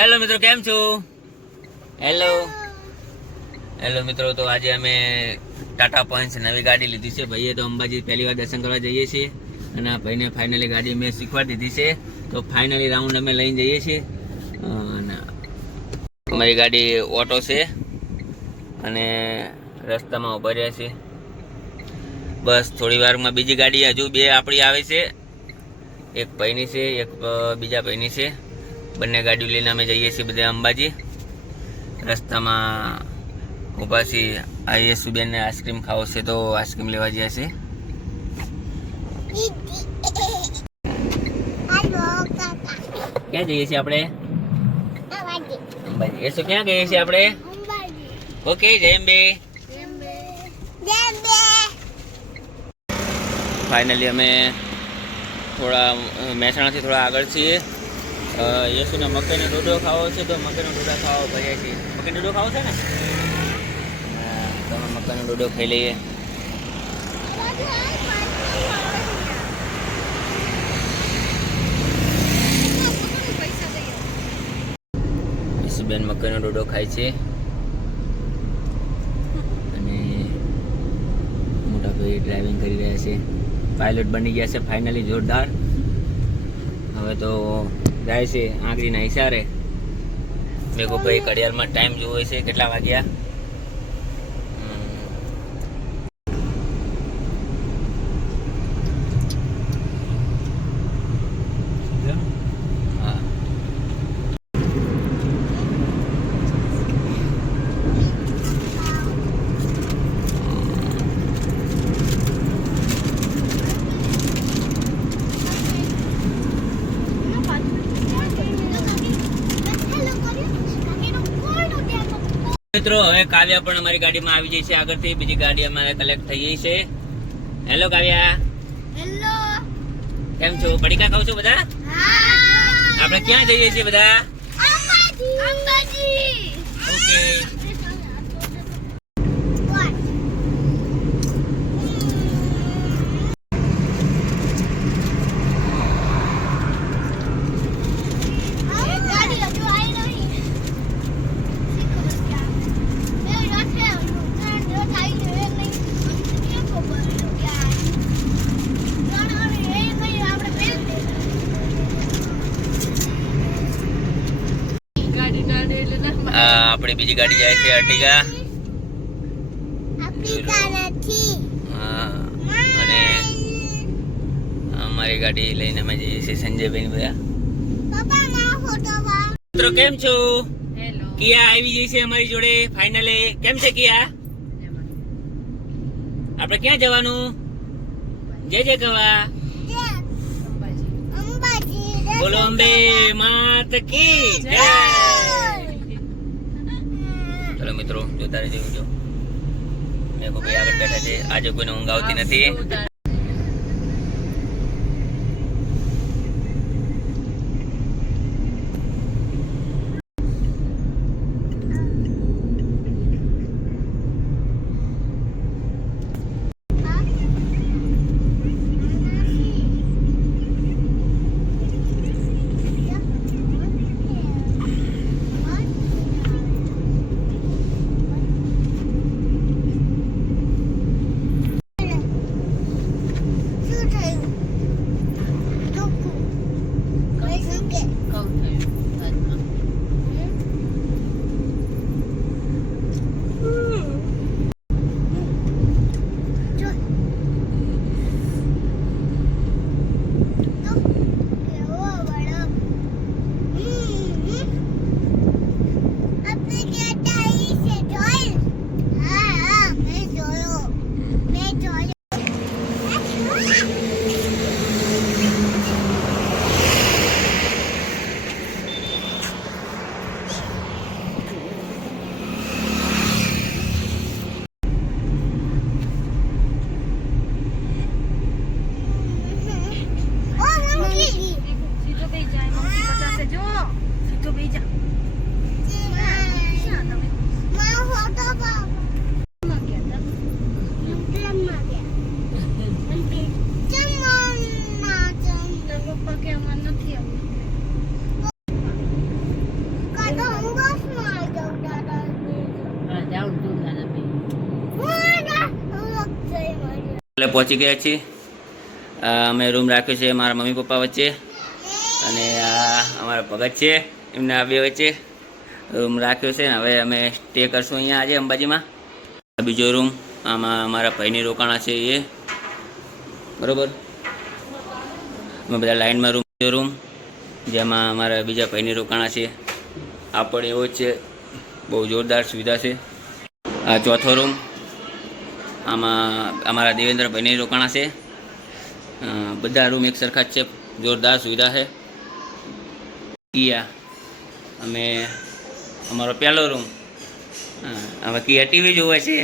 Hello મિત્રો, કેમ છો? હેલો હેલો મિત્રો, તો આજે અમે ટાટા પંચ નવી ગાડી લીધી છે. ભાઈએ તો અંબાજી પહેલી વાર દર્શન કરવા જઈએ છીએ અને આ ભાઈને ફાઇનલી ગાડી મેં શીખવાડી દીધી છે. તો ફાઇનલી રાઉન્ડ અમે લઈને જઈએ છીએ. અને અમારી ગાડી ઓટો છે અને રસ્તામાં ઉભા રહ્યા છે. બસ થોડી વારમાં બીજી ગાડી હજુ બે આપણી આવે છે. એક ભાઈની છે, એક બીજા ભાઈની છે. બંને ગાડીઓ લઈને અમે જઈએ છીએ બધા અંબાજી. રસ્તામાં ઊભા છીએ. આ યશુબેનને આઈસ્ક્રીમ ખાવો છે તો આઈસ્ક્રીમ લેવા ગયા છે. ક્યાં જઈએ છીએ આપણે? અંબાજી. યશુ ક્યાં ગઈએ છીએ આપણે? ઓકે, જય અંબે. ફાઇનલી અમે થોડા મહેસાણાથી થોડા આગળ છીએ. યશુને મકાઈનો ડોડો ખાવો છે તો મકાઈનો ડોડા ખાવા ભર્યા છીએ. મકાઈનો ડોડો ખાવો છે ને? તમે મકાઈનો ડોડો ખાઈ લઈએ. યશુબેન મકાઈનો ડોડો ખાય છે અને મોટા ભાઈ ડ્રાઇવિંગ કરી રહ્યા છે. પાયલોટ બની ગયા છે ફાઇનલી, જોરદાર. હવે તો જાય છે આંગળીના ઈશારે. મેં કહું ભાઈ ઘડિયાળમાં ટાઈમ જોવો છે, કેટલા વાગ્યા? મિત્રો, હવે કાવ્યા પણ અમારી ગાડીમાં આવી જઈ છે આગળથી. બીજી ગાડી અમારે કલેક્ટ થઈ ગઈ છે. હેલો કાવ્યા. હેલો. કેમ છો? પડીકા ખાવ છો બધા? હા. આપણે ક્યાં જઈએ છીએ બધા? અંબાજી. ઓકે. આપણી બીજી ગાડી જાય છે અર્ટિગા. અને અમારી ગાડી લઈને અમે જઈએ છીએ સંજયભાઈ બધા. મિત્રો, કેમ છો? કિયા આવી જઈ છે અમારી જોડે ફાઇનલી. કેમ છે કિયા? આપણે ક્યાં જવાનું? જય જય કવા. બોલો અંબે માત કી જય. ચલો મિત્રો, જોતા રહેજો. મેં કોઈ આગળ બેઠા છે. આજે કોઈને ઊંઘ આવતી નથી. એટલે પહોંચી ગયા છીએ. અમે રૂમ રાખ્યો છે મારા મમ્મી પપ્પા વચ્ચે અને આ અમારા ભગત છે એમના બે વચ્ચે રૂમ રાખ્યો છે ને હવે અમે સ્ટે કરશું અહીંયા આજે અંબાજીમાં. બીજો રૂમ આમાં અમારા ભાઈની રોકાણા છે એ બરાબર. અમે બધા લાઇનમાં રૂમ જેમાં અમારા બીજા ભાઈની રોકાણા છે. આ પણ એવો જ છે, બહુ જોરદાર સુવિધા છે. આ ચોથો રૂમ આમાં અમારા દેવેન્દ્રભાઈની રોકાણા છે. બધા રૂમ એક સરખા જ છે, જોરદાર સુવિધા છે. કિયા અમે અમારો પહેલો રૂમ, હવે કિયા ટીવી જોવે છે.